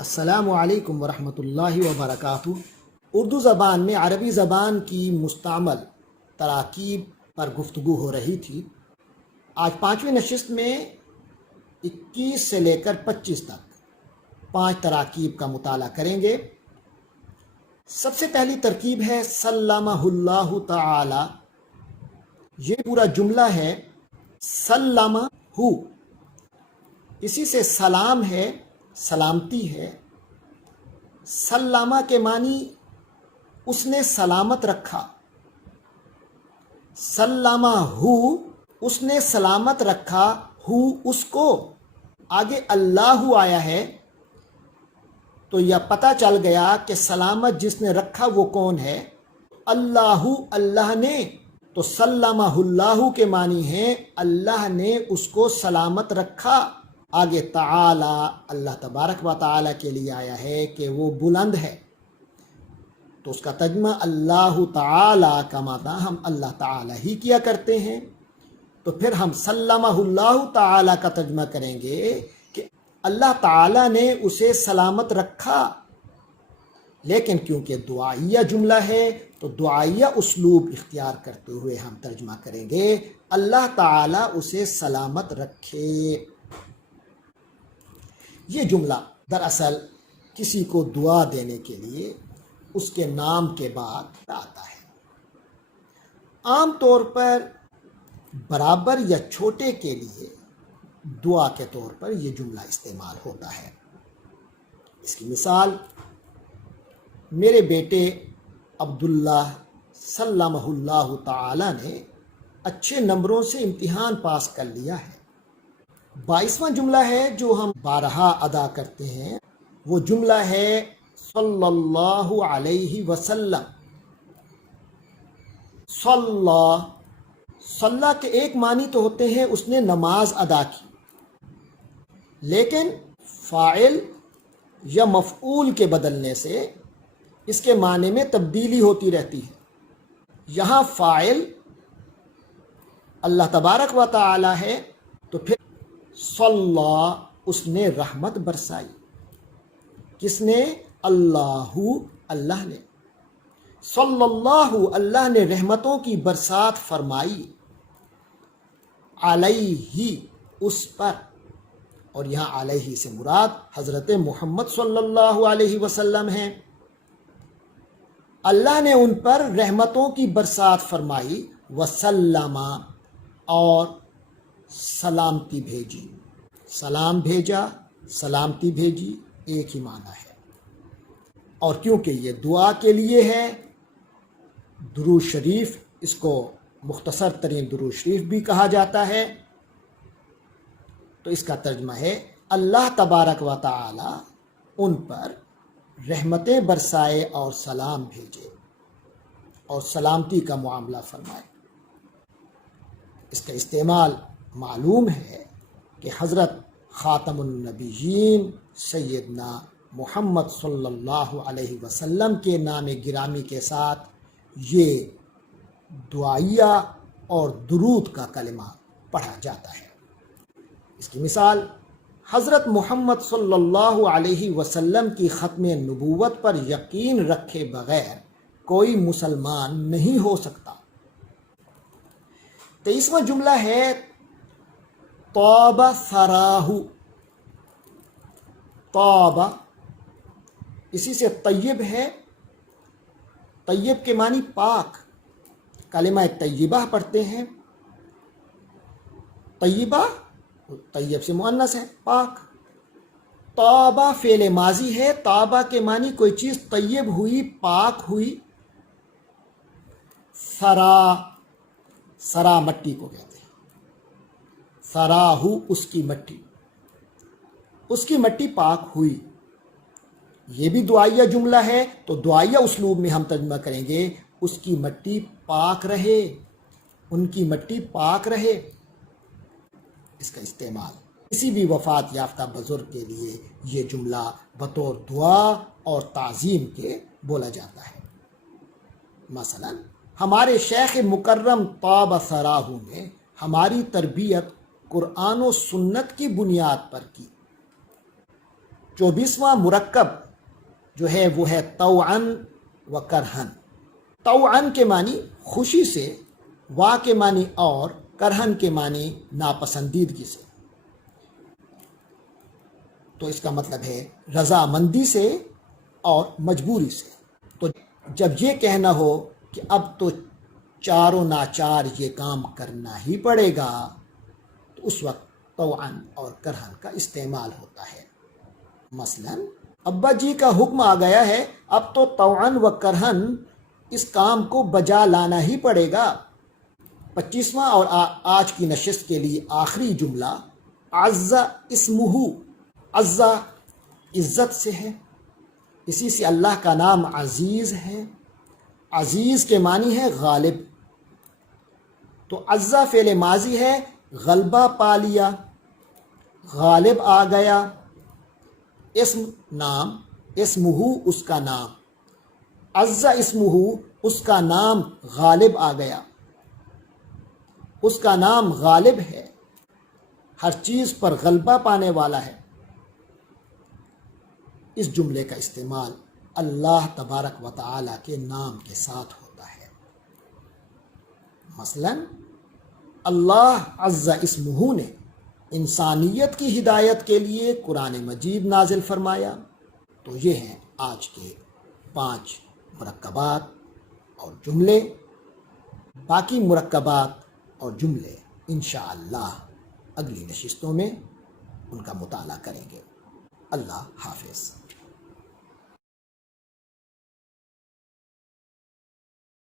السلام علیکم ورحمۃ اللہ وبرکاتہ۔ اردو زبان میں عربی زبان کی مستعمل تراکیب پر گفتگو ہو رہی تھی۔ آج 5ویں نشست میں 21 سے لے کر 25 تک 5 تراکیب کا مطالعہ کریں گے۔ سب سے پہلی ترکیب ہے سلمہ اللہ تعالی۔ یہ پورا جملہ ہے سلمہ ہو، اسی سے سلام ہے، سلامتی ہے۔ سلامہ کے معنی اس نے سلامت رکھا، سلامہ ہو اس نے سلامت رکھا، ہو اس کو۔ آگے اللہ آیا ہے تو یہ پتہ چل گیا کہ سلامت جس نے رکھا وہ کون ہے؟ اللہ، اللہ نے۔ تو سلمہ اللہ کے معنی ہیں اللہ نے اس کو سلامت رکھا۔ آگے تعالی، اللہ تبارک و تعالی کے لیے آیا ہے کہ وہ بلند ہے، تو اس کا ترجمہ اللہ تعالی کا معنی ہم اللہ تعالی ہی کیا کرتے ہیں، تو پھر ہم سلمہ اللہ تعالی کا ترجمہ کریں گے کہ اللہ تعالی نے اسے سلامت رکھا۔ لیکن کیونکہ دعائیہ جملہ ہے تو دعائیہ اسلوب اختیار کرتے ہوئے ہم ترجمہ کریں گے اللہ تعالی اسے سلامت رکھے۔ یہ جملہ دراصل کسی کو دعا دینے کے لیے اس کے نام کے بعد آتا ہے۔ عام طور پر برابر یا چھوٹے کے لیے دعا کے طور پر یہ جملہ استعمال ہوتا ہے۔ اس کی مثال، میرے بیٹے عبداللہ سلمہ اللہ تعالی نے اچھے نمبروں سے امتحان پاس کر لیا ہے۔ 22واں جملہ ہے جو ہم بارہا ادا کرتے ہیں، وہ جملہ ہے صلی اللہ علیہ وسلم۔ صلی کے ایک معنی تو ہوتے ہیں اس نے نماز ادا کی، لیکن فاعل یا مفعول کے بدلنے سے اس کے معنی میں تبدیلی ہوتی رہتی ہے۔ یہاں فاعل اللہ تبارک و تعالی ہے، تو پھر صلی اس نے رحمت برسائی۔ کس نے؟ اللہ، اللہ نے۔ صلی اللہ، اللہ نے رحمتوں کی برسات فرمائی، علیہ اس پر، اور یہاں علیہ سے مراد حضرت محمد صلی اللہ علیہ وسلم ہیں۔ اللہ نے ان پر رحمتوں کی برسات فرمائی، وسلم اور سلامتی بھیجی۔ سلام بھیجا، سلامتی بھیجی، ایک ہی معنی ہے۔ اور کیونکہ یہ دعا کے لیے ہے، درود شریف، اس کو مختصر ترین درود شریف بھی کہا جاتا ہے، تو اس کا ترجمہ ہے اللہ تبارک و تعالی ان پر رحمتیں برسائے اور سلام بھیجے اور سلامتی کا معاملہ فرمائے۔ اس کا استعمال معلوم ہے کہ حضرت خاتم النبیین سیدنا محمد صلی اللہ علیہ وسلم کے نام گرامی کے ساتھ یہ دعائیہ اور درود کا کلمہ پڑھا جاتا ہے۔ اس کی مثال، حضرت محمد صلی اللہ علیہ وسلم کی ختم نبوت پر یقین رکھے بغیر کوئی مسلمان نہیں ہو سکتا۔ 23واں جملہ ہے طاب ثراہ۔ طاب اسی سے طیب ہے، طیب کے معنی پاک، کلمہ طیبہ پڑھتے ہیں۔ طیبہ طیب سے مؤنث ہے، پاک۔ طابہ فعل ماضی ہے، طابہ کے معنی کوئی چیز طیب ہوئی، پاک ہوئی۔ ثرا، ثرا مٹی کو کہتے ہیں، ثراہ اس کی مٹی، اس کی مٹی پاک ہوئی۔ یہ بھی دعائیہ جملہ ہے، تو دعائیہ اسلوب میں ہم ترجمہ کریں گے اس کی مٹی پاک رہے، ان کی مٹی پاک رہے۔ اس کا استعمال کسی بھی وفات یافتہ بزرگ کے لیے یہ جملہ بطور دعا اور تعظیم کے بولا جاتا ہے۔ مثلا ہمارے شیخ مکرم طاب ثراہ نے ہماری تربیت قرآن و سنت کی بنیاد پر کی، 24واں مرکب جو ہے وہ ہے طوعن و کرہن. طوعن کے معنی خوشی سے، وا کے معنی اور، کرہن کے معنی ناپسندیدگی سے. تو اس کا مطلب ہے رضامندی سے اور مجبوری سے. تو جب یہ کہنا ہو کہ اب تو چاروں ناچار یہ کام کرنا ہی پڑے گا، تو اس وقت طوعن اور کرہن کا استعمال ہوتا ہے. مثلا ابا جی کا حکم آ گیا ہے، اب تو طوعن و کرہن اس کام کو بجا لانا ہی پڑے گا. 25واں اور آج کی نشست کے لیے آخری جملہ عز اسمہ. عز عزت سے ہے، اسی سے اللہ کا نام عزیز ہے. عزیز کے معنی ہے غالب. تو عز فعل ماضی ہے، غلبہ پا لیا، غالب آ گیا. اسم نام، اسمہ اس کا نام، عز اسمہ اس کا نام غالب آ گیا. اس کا نام غالب ہے، ہر چیز پر غلبہ پانے والا ہے. اس جملے کا استعمال اللہ تبارک و تعالیٰ کے نام کے ساتھ ہوتا ہے. مثلا اللہ عز اسمہ نے انسانیت کی ہدایت کے لیے قرآن مجید نازل فرمایا. تو یہ ہیں آج کے 5 مرکبات اور جملے. باقی مرکبات اور جملے انشاءاللہ اگلی نشستوں میں ان کا مطالعہ کریں گے. اللہ حافظ.